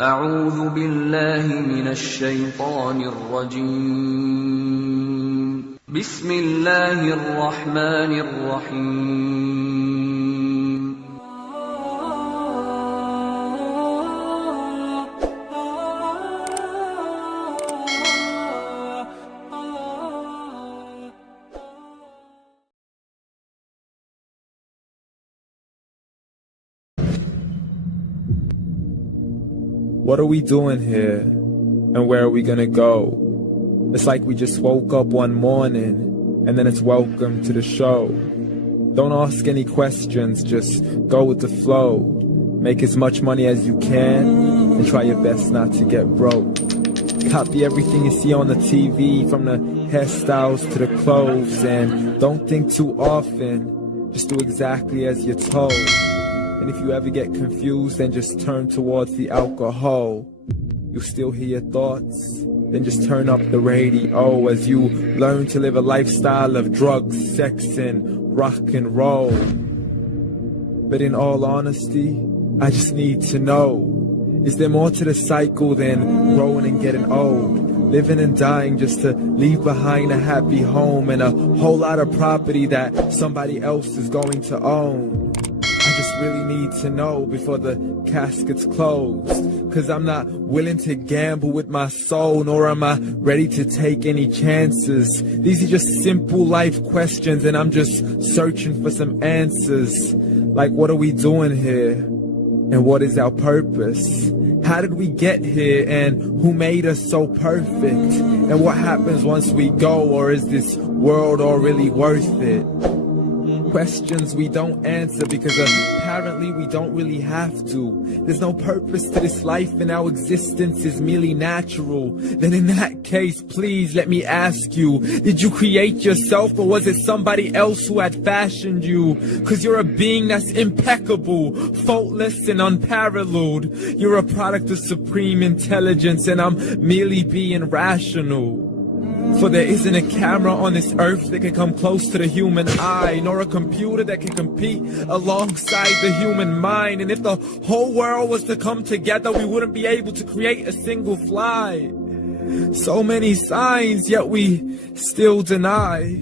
أعوذ بالله من الشيطان الرجيم بسم الله الرحمن الرحيم What are we doing here? And where are we gonna go? It's like we just woke up one morning and then it's welcome to the show. Don't ask any questions, just go with the flow. Make as much money as you can and try your best not to get broke. Copy everything you see on the TV, from the hairstyles to the clothes, and don't think too often, just do exactly as you're told. And if you ever get confused, then just turn towards the alcohol. You'll still hear your thoughts, then just turn up the radio as you learn to live a lifestyle of drugs, sex, and rock and roll. But in all honesty, I just need to know, is there more to the cycle than growing and getting old? Living and dying just to leave behind a happy home and a whole lot of property that somebody else is going to own. I just really need to know before the casket's closed, 'cause I'm not willing to gamble with my soul, nor am I ready to take any chances. These are just simple life questions and I'm just searching for some answers. Like, what are we doing here? And what is our purpose? How did we get here, and who made us so perfect? And what happens once we go, or is this world all really worth it? Questions we don't answer because apparently we don't really have to. There's no purpose to this life and our existence is merely natural. Then in that case, please let me ask you, did you create yourself, or was it somebody else who had fashioned you? 'Cause you're a being that's impeccable, faultless and unparalleled. You're a product of supreme intelligence and I'm merely being rational. For there isn't a camera on this earth that can come close to the human eye, nor a computer that can compete alongside the human mind. And if the whole world was to come together, we wouldn't be able to create a single fly. So many signs, yet we still deny.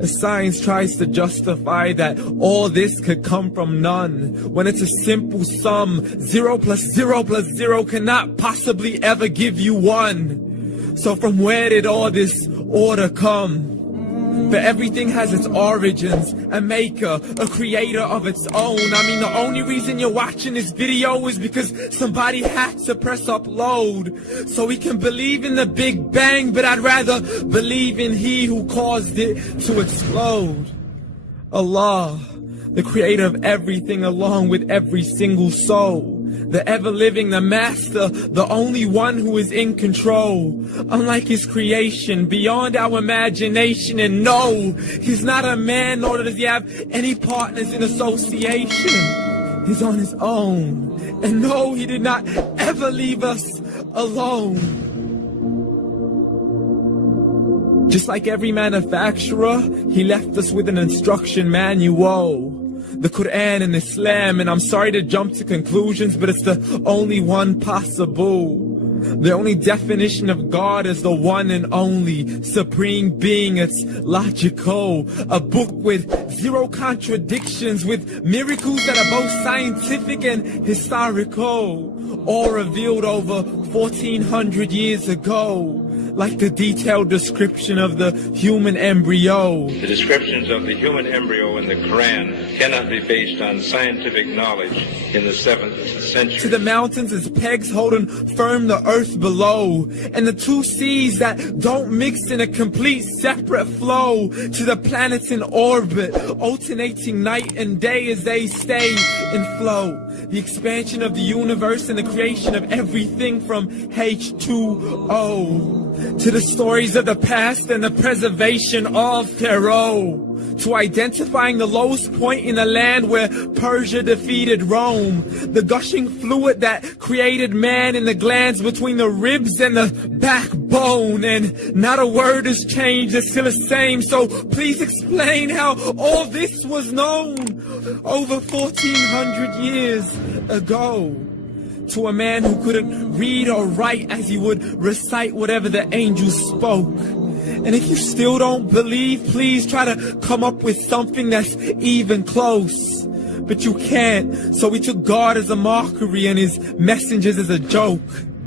As science tries to justify that all this could come from none, when it's a simple sum. 0 plus 0 plus 0 cannot possibly ever give you 1. So from where did all this order come? For everything has its origins, a maker, a creator of its own. I mean, the only reason you're watching this video is because somebody had to press upload. So we can believe in the Big Bang, but I'd rather believe in He who caused it to explode. Allah, the creator of everything along with every single soul. The ever-living, the master, the only one who is in control. Unlike his creation, beyond our imagination. And no, he's not a man, nor does he have any partners in association. He's on his own. And no, he did not ever leave us alone. Just like every manufacturer, he left us with an instruction manual. The Quran and Islam, and I'm sorry to jump to conclusions, but it's the only one possible. The only definition of God is the one and only supreme being. It's logical, a book with 0 contradictions, with miracles that are both scientific and historical, all revealed over 1400 years ago. Like the detailed description of the human embryo. The descriptions of the human embryo in the Quran cannot be based on scientific knowledge in the 7th century. To the mountains as pegs holding firm the earth below, and the 2 seas that don't mix in a complete separate flow. To the planets in orbit, alternating night and day as they stay in flow. The expansion of the universe and the creation of everything from H2O. To the stories of the past and the preservation of Pharaoh. To identifying the lowest point in the land where Persia defeated Rome. The gushing fluid that created man in the glands between the ribs and the backbone. And not a word has changed, it's still the same. So please explain how all this was known over 1400 years ago. to a man who couldn't read or write as he would recite whatever the angels spoke. And if you still don't believe, please try to come up with something that's even close. But you can't, so we took God as a mockery and his messengers as a joke.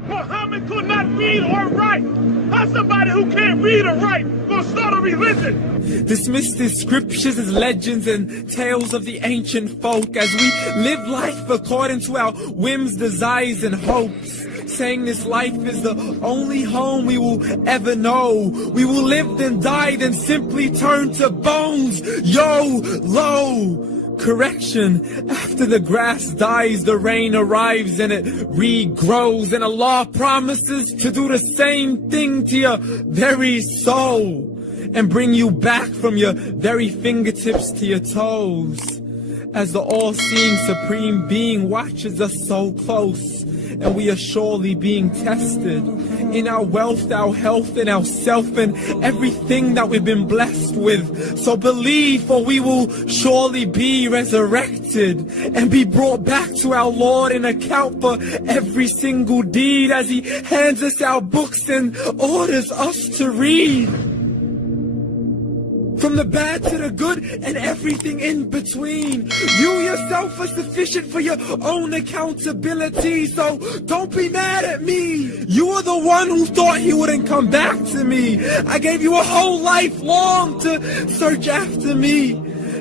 Muhammad could not read or write. How's somebody who can't read or write gonna start a religion? Dismissed his scriptures as legends and tales of the ancient folk as we live life according to our whims, desires, and hopes. Saying this life is the only home we will ever know. We will live then die, then simply turn to bones. YOLO! Correction, after the grass dies, the rain arrives and it regrows, and Allah promises to do the same thing to your very soul and bring you back from your very fingertips to your toes, as the all-seeing supreme being watches us so close, and we are surely being tested in our wealth, our health, and our self, and everything that we've been blessed with. So believe, for we will surely be resurrected and be brought back to our Lord and account for every single deed as he hands us our books and orders us to read. From the bad to the good and everything in between. You yourself are sufficient for your own accountability, so don't be mad at me. You are the one who thought he wouldn't come back to me. I gave you a whole life long to search after me,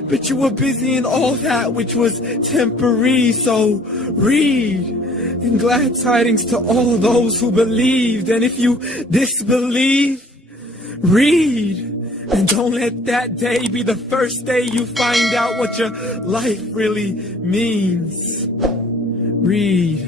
but you were busy in all that which was temporary, so read. And glad tidings to all those who believed, and if you disbelieve, read. And don't let that day be the first day you find out what your life really means. Read.